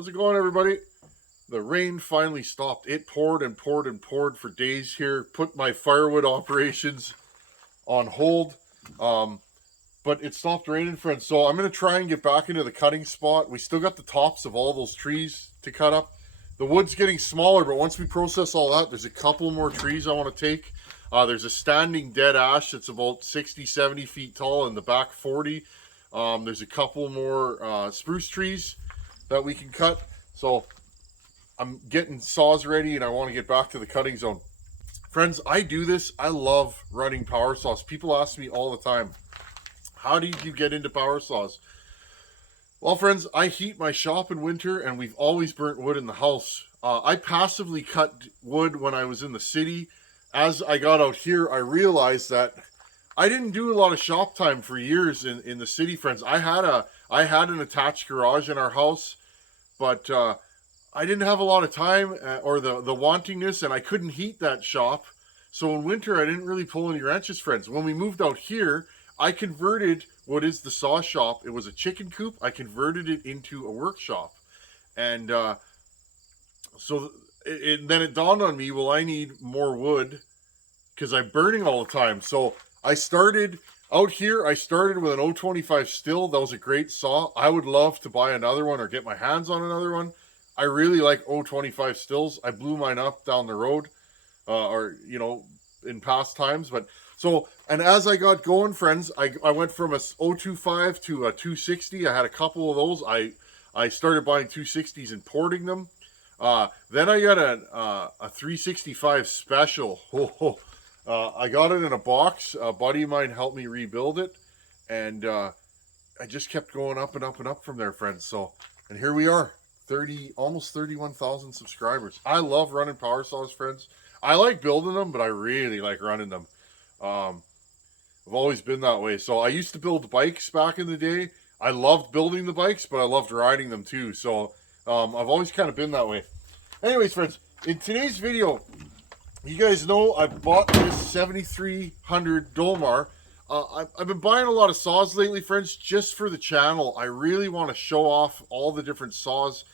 How's it going, everybody? The rain finally stopped. It poured and poured and poured for days here. Put my firewood operations on hold. But it stopped raining, friends. So I'm going to try and get back into the cutting spot. We still got the tops of all those trees to cut up. The wood's getting smaller, but once we process all that, there's a couple more trees I want to take. There's a standing dead ash that's about 60, 70 feet tall in the back 40. There's a couple more spruce trees that we can cut. So I'm getting saws ready and I want to get back to the cutting zone. Friends, I do this. I love running power saws. People ask me all the time, how did you get into power saws? Well, friends, I heat my shop in winter and we've always burnt wood in the house. I passively cut wood when I was in the city. As I got out here, I realized that I didn't do a lot of shop time for years in the city, friends. I had an attached garage in our house, but I didn't have a lot of time or the wantingness, and I couldn't heat that shop. So in winter, I didn't really pull any wrenches, friends. When we moved out here, I converted what is the saw shop. It was a chicken coop. I converted it into a workshop. And then it dawned on me, well, I need more wood because I'm burning all the time. So I started out here. I started with an 025 Stihl. That was a great saw. I would love to buy another one or get my hands on another one. I really like 025 Stihls. I blew mine up down the road in past times. But so, and as I got going, friends, I went from a 025 to a 260. I had a couple of those. I started buying 260s and porting them. Then I got a 365 special. I got it in a box. A buddy of mine helped me rebuild it. And I just kept going up and up and up from there, friends. So, and here we are. Almost 31,000 subscribers. I love running power saws, friends. I like building them, but I really like running them. I've always been that way. So I used to build bikes back in the day. I loved building the bikes, but I loved riding them too. So I've always kind of been that way. Anyways, friends, in today's video, you guys know I bought this 7300 Dolmar. I've been buying a lot of saws lately, friends, just for the channel. I really want to show off all the different saws.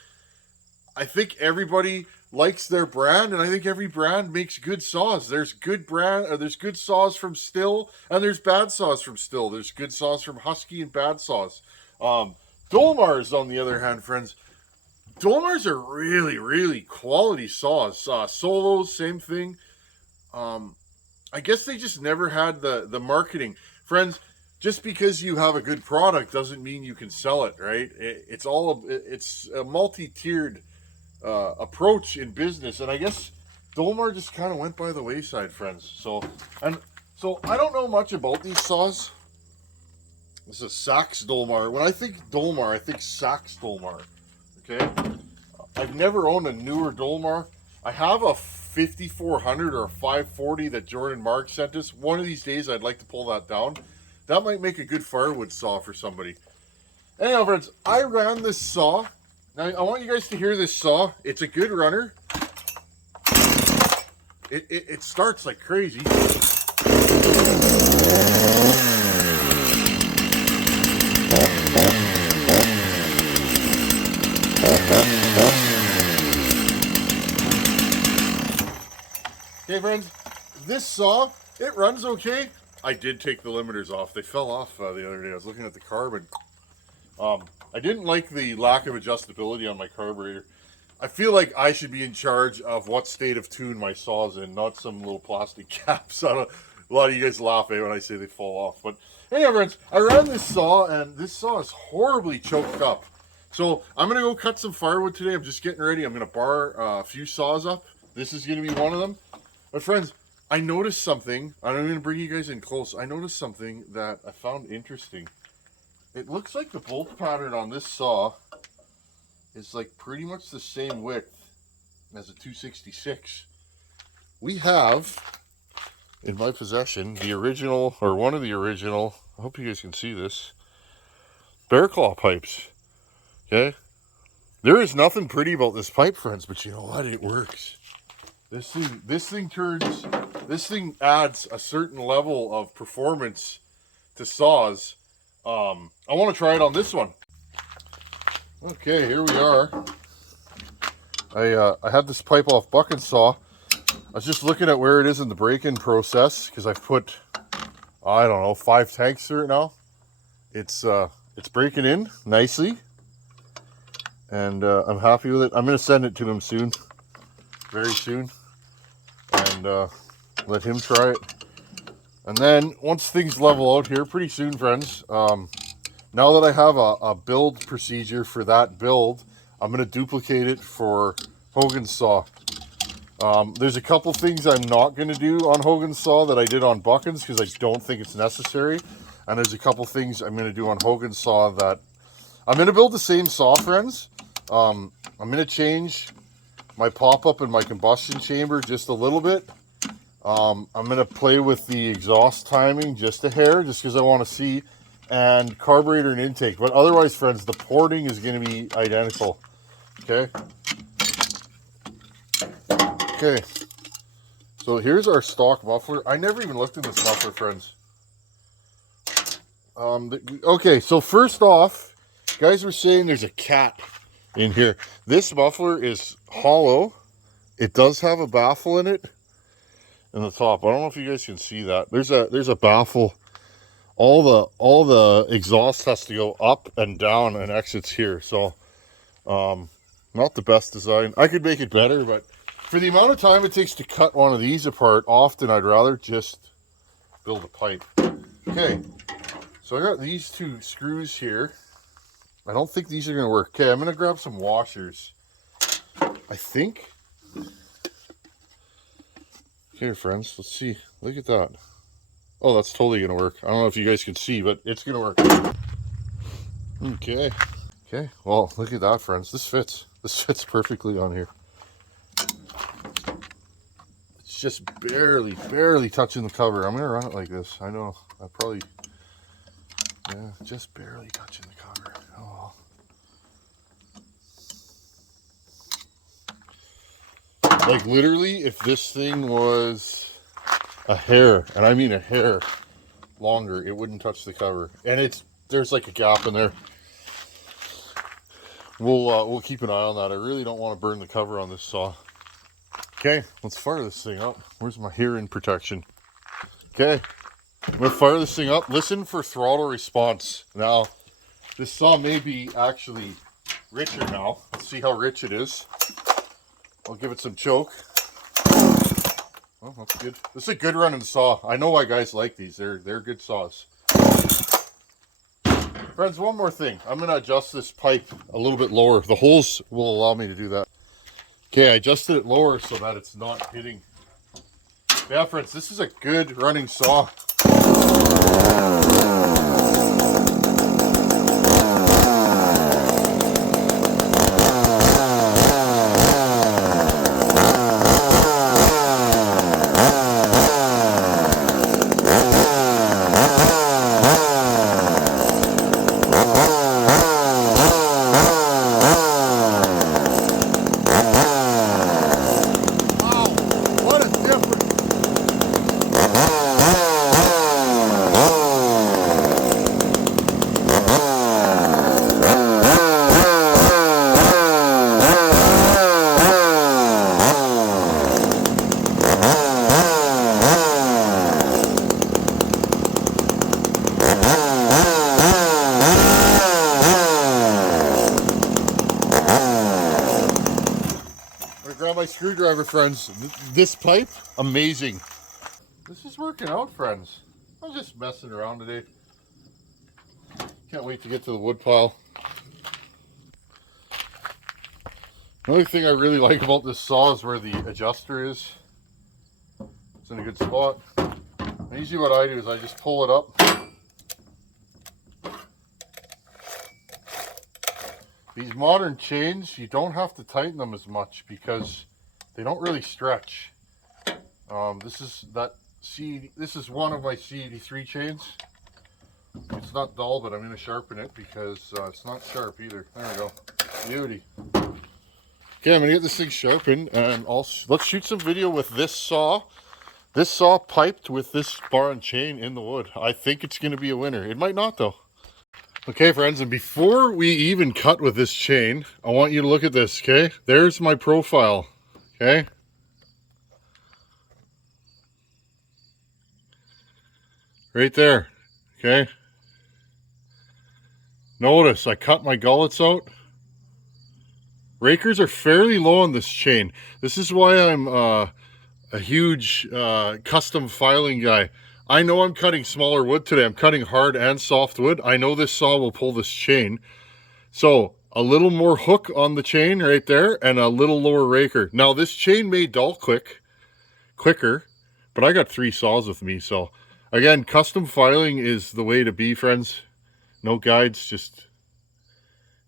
I think everybody likes their brand, and I think every brand makes good saws. There's good saws from Stihl, and there's bad saws from Stihl. There's good saws from Husky and bad saws. Dolmars, on the other hand, friends, Dolmars are really, really quality saws. Solos, same thing. I guess they just never had the marketing. Friends, just because you have a good product doesn't mean you can sell it, right? It's a multi-tiered approach in business, and I guess Dolmar just kind of went by the wayside, friends. So I don't know much about these saws. This is a Sachs Dolmar. When I think Dolmar, I think Sachs Dolmar. Okay, I've never owned a newer Dolmar. I have a 5400 or a 540 that Jordan Mark sent us. One of these days, I'd like to pull that down. That might make a good firewood saw for somebody. Anyhow, friends, I ran this saw. Now, I want you guys to hear this saw. It's a good runner. It starts like crazy. Okay, friends, this saw, it runs okay. I did take the limiters off. They fell off the other day. I was looking at the carb, and I didn't like the lack of adjustability on my carburetor. I feel like I should be in charge of what state of tune my saw's in, not some little plastic caps. A lot of you guys laugh at when I say they fall off. But anyway, friends, I ran this saw, and this saw is horribly choked up. So I'm going to go cut some firewood today. I'm just getting ready. I'm going to bar a few saws up. This is going to be one of them. But friends, I noticed something. I'm going to bring you guys in close. I noticed something that I found interesting. It looks like the bolt pattern on this saw is like pretty much the same width as a 266. We have in my possession the original, or one of the original, I hope you guys can see this, Bearclaw pipes. Okay? There is nothing pretty about this pipe, friends, but you know what? It works. This thing adds a certain level of performance to saws. I want to try it on this one. Okay, here we are. I had this pipe off buck saw. I was just looking at where it is in the break-in process because I've put, I don't know, 5 tanks through it now. It's breaking in nicely, and I'm happy with it. I'm going to send it to him soon, very soon, and let him try it. And then once things level out here, pretty soon, friends, now that I have a build procedure for that build, I'm going to duplicate it for Hogan's saw. There's a couple things I'm not going to do on Hogan's saw that I did on Buchan's because I don't think it's necessary. And there's a couple things I'm going to do on Hogan's saw that I'm going to build the same saw, friends. I'm going to change my pop-up and my combustion chamber just a little bit. I'm going to play with the exhaust timing just a hair, just because I want to see, and carburetor and intake. But otherwise, friends, the porting is going to be identical. Okay. Okay. So here's our stock muffler. I never even looked at this muffler, friends. Okay, so first off, guys were saying there's a cat in here. This muffler is hollow. It does have a baffle in it. In the top, I don't know if you guys can see that. There's a baffle. All the exhaust has to go up and down and exits here. So, not the best design. I could make it better, but for the amount of time it takes to cut one of these apart, often I'd rather just build a pipe. Okay, so I got these 2 screws here. I don't think these are gonna work. Okay, I'm gonna grab some washers. I think. Okay, friends, let's see. Look at that. Oh, that's totally going to work. I don't know if you guys can see, but it's going to work. Okay. Okay, well, look at that, friends. This fits. This fits perfectly on here. It's just barely touching the cover. I'm going to run it like this. I know. I probably... Yeah, just barely touching the cover. Oh. Like, literally, if this thing was a hair, and I mean a hair longer, it wouldn't touch the cover. And there's like a gap in there. We'll keep an eye on that. I really don't want to burn the cover on this saw. Okay, let's fire this thing up. Where's my hearing protection? Okay, I'm going to fire this thing up. Listen for throttle response. Now, this saw may be actually richer now. Let's see how rich it is. I'll give it some choke. Oh, that's good. This is a good running saw. I know why guys like these. They're good saws. Friends, one more thing. I'm going to adjust this pipe a little bit lower. The holes will allow me to do that. Okay, I adjusted it lower so that it's not hitting. Yeah, friends, this is a good running saw. Screwdriver, friends. This pipe, amazing. This is working out, friends. I was just messing around today. Can't wait to get to the wood pile. Another thing I really like about this saw is where the adjuster is. It's in a good spot. And usually what I do is I just pull it up. These modern chains, you don't have to tighten them as much because they don't really stretch. This is one of my C83 chains. It's not dull, but I'm going to sharpen it because it's not sharp either. There we go. Beauty. Okay, I'm going to get this thing sharpened, and let's shoot some video with this saw. This saw piped with this bar and chain in the wood. I think it's going to be a winner. It might not, though. Okay, friends, and before we even cut with this chain, I want you to look at this, okay? There's my profile, okay? Right there, okay? Notice, I cut my gullets out. Rakers are fairly low on this chain. This is why I'm a huge custom filing guy. I know I'm cutting smaller wood today. I'm cutting hard and soft wood. I know this saw will pull this chain. So a little more hook on the chain right there and a little lower raker. Now this chain may dull quicker, but I got 3 saws with me. So again, custom filing is the way to be, friends. No guides, just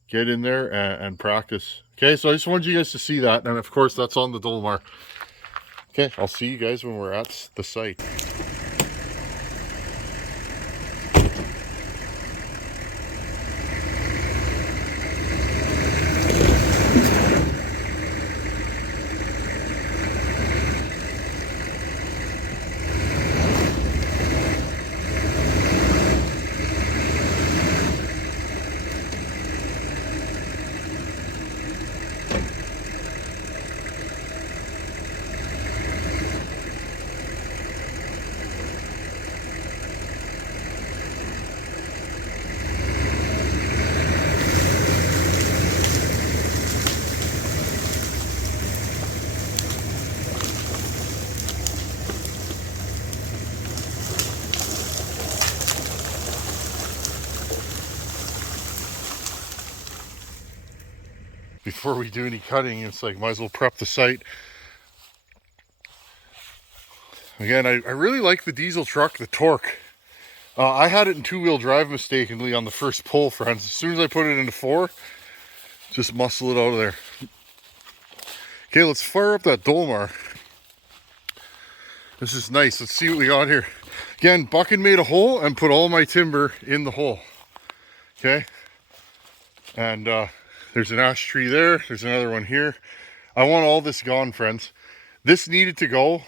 get in there and practice. Okay, so I just wanted you guys to see that. And of course, that's on the Dolmar. Okay, I'll see you guys when we're at the site. Before we do any cutting, it's like, might as well prep the site. Again, I really like the diesel truck, the torque. I had it in 2-wheel drive mistakenly on the first pull, friends. As soon as I put it into 4, just muscle it out of there. Okay, let's fire up that Dolmar. This is nice. Let's see what we got here. Again, Bucking made a hole and put all my timber in the hole. Okay. And there's an ash tree there. There's another one here. I want all this gone, friends. This needed to go.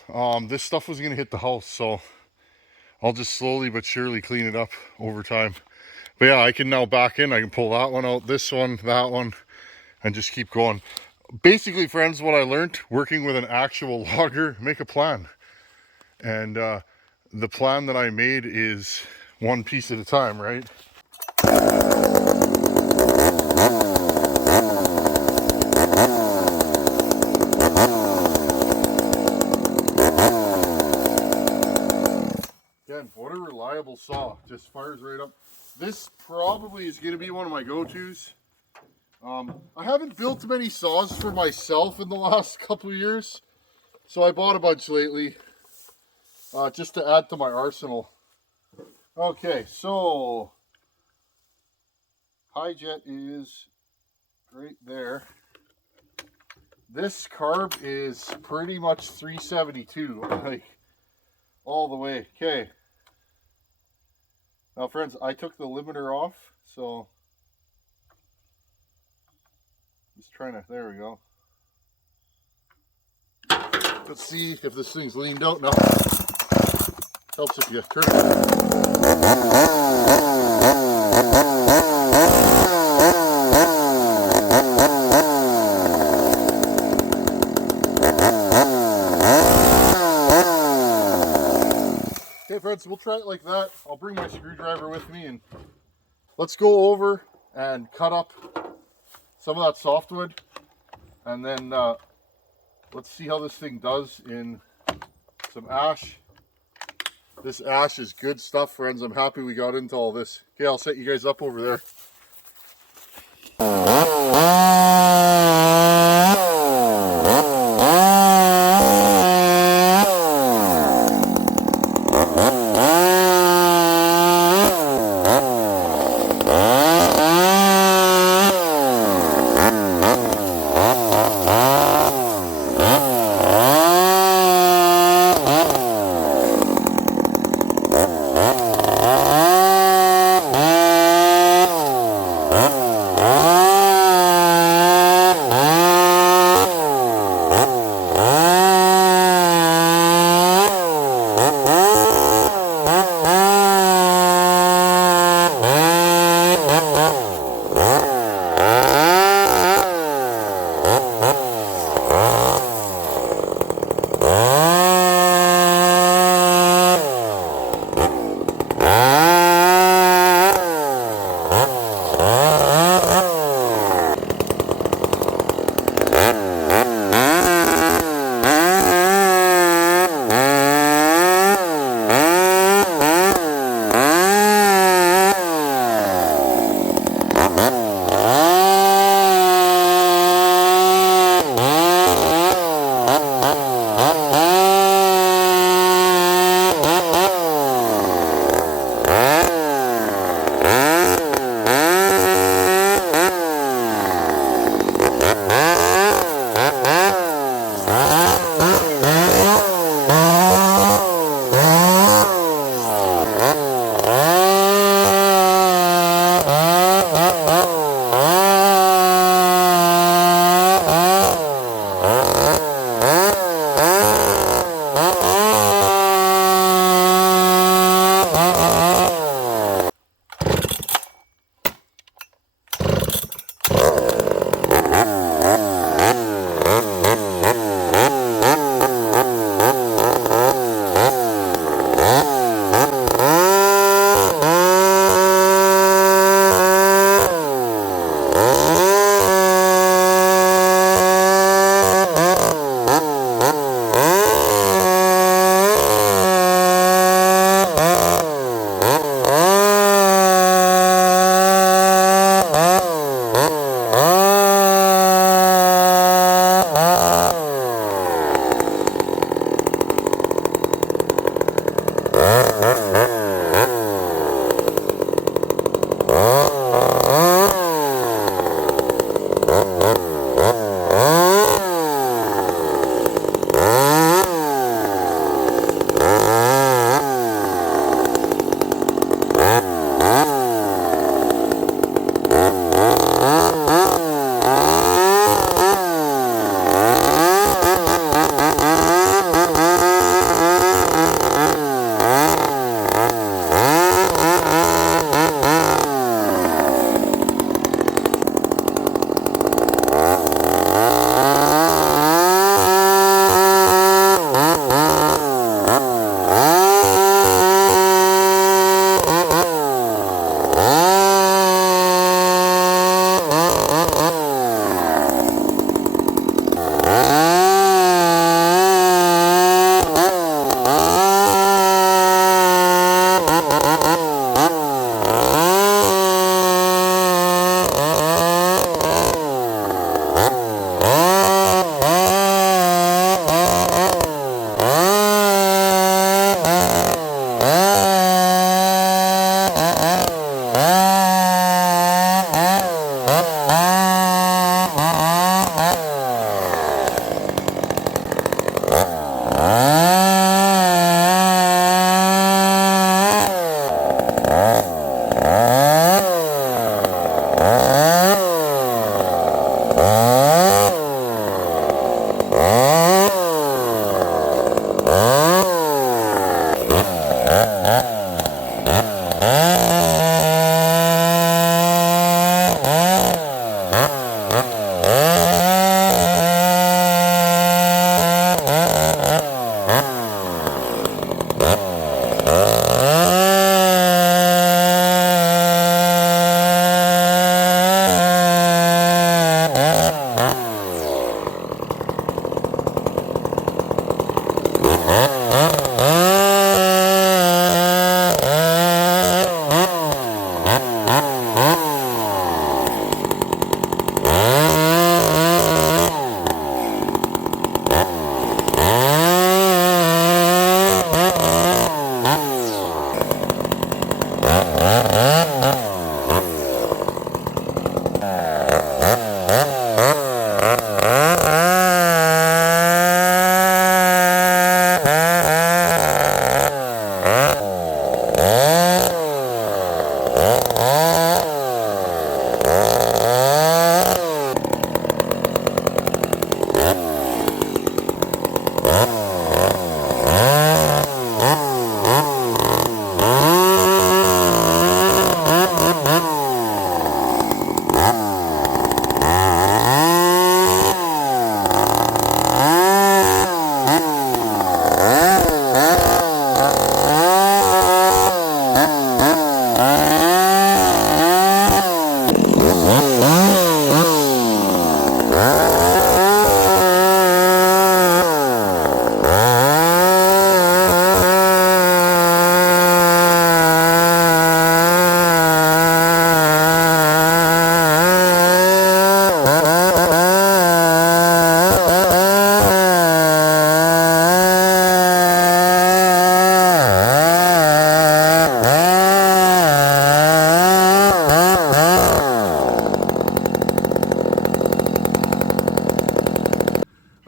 This stuff was going to hit the house, so I'll just slowly but surely clean it up over time. But yeah, I can now back in. I can pull that one out, this one, that one, and just keep going. Basically, friends, what I learned working with an actual logger, make a plan. And the plan that I made is one piece at a time, right? Again, what a reliable saw. Just fires right up. This probably is going to be one of my go-tos. I haven't built many saws for myself in the last couple of years, so I bought a bunch lately just to add to my arsenal. Okay, so high jet is right there. This carb is pretty much 372, like all the way. Okay. Now, friends, I took the limiter off, so just trying to, there we go. Let's see if this thing's leaned out now. Helps if you turn it. Okay, friends, we'll try it like that. I'll bring my screwdriver with me and let's go over and cut up some of that softwood, and then let's see how this thing does in some ash. This ash is good stuff, friends. I'm happy we got into all this. Okay, I'll set you guys up over there.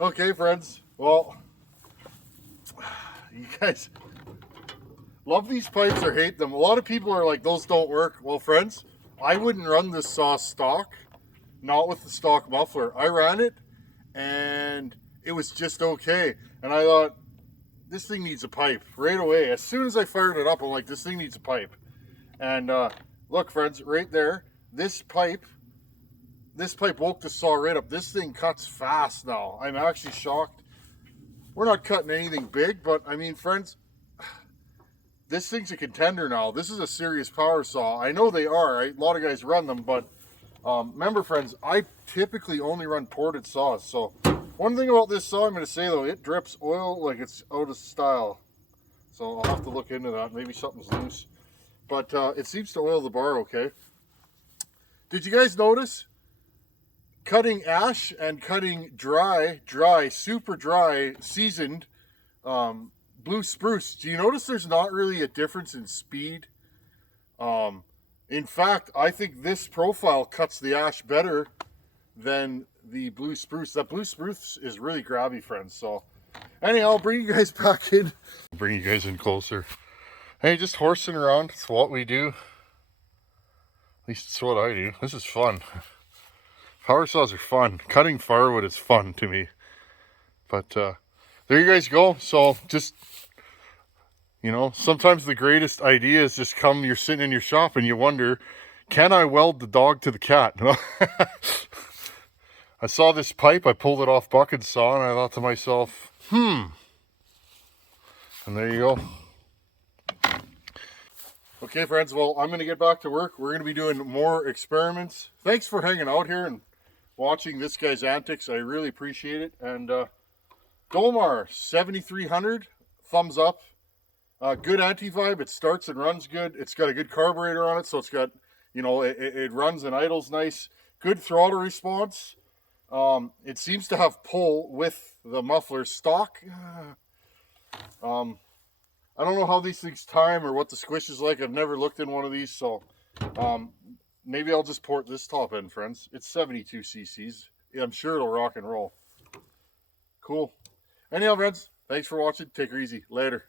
Okay, friends. Well, you guys love these pipes or hate them. A lot of people are like, those don't work. Well, friends, I wouldn't run this saw stock, not with the stock muffler. I ran it, and it was just okay. And I thought, this thing needs a pipe right away. As soon as I fired it up, I'm like, this thing needs a pipe. And look, friends, right there, this pipe woke the saw right up. This thing cuts fast now. I'm actually shocked. We're not cutting anything big, but I mean, friends, this thing's a contender now. This is a serious power saw. I know they are. A lot of guys run them, but remember, friends, I typically only run ported saws. So one thing about this saw I'm going to say, though, it drips oil like it's out of style. So I'll have to look into that. Maybe something's loose. But it seems to oil the bar okay. Did you guys notice? Cutting ash and cutting dry, super dry, seasoned blue spruce. Do you notice there's not really a difference in speed? In fact, I think this profile cuts the ash better than the blue spruce. That blue spruce is really grabby, friends. So anyhow, I'll bring you guys back in. Bring you guys in closer. Hey, just horsing around. It's what we do. At least it's what I do. This is fun. Power saws are fun. Cutting firewood is fun to me. But there you guys go. So just, you know, sometimes the greatest ideas just come, you're sitting in your shop and you wonder, can I weld the dog to the cat? I saw this pipe, I pulled it off bucket saw, and I thought to myself, And there you go. Okay, friends, well, I'm going to get back to work. We're going to be doing more experiments. Thanks for hanging out here and watching this guy's antics. I really appreciate it. And Dolmar 7300, thumbs up. Good anti-vibe. It starts and runs good. It's got a good carburetor on it, so it's got, you know, it runs and idles nice. Good throttle response. It seems to have pull with the muffler stock. I don't know how these things time or what the squish is like. I've never looked in one of these, so maybe I'll just port this top end, friends. It's 72 cc's. I'm sure it'll rock and roll. Cool. Anyhow, friends, thanks for watching. Take her easy. Later.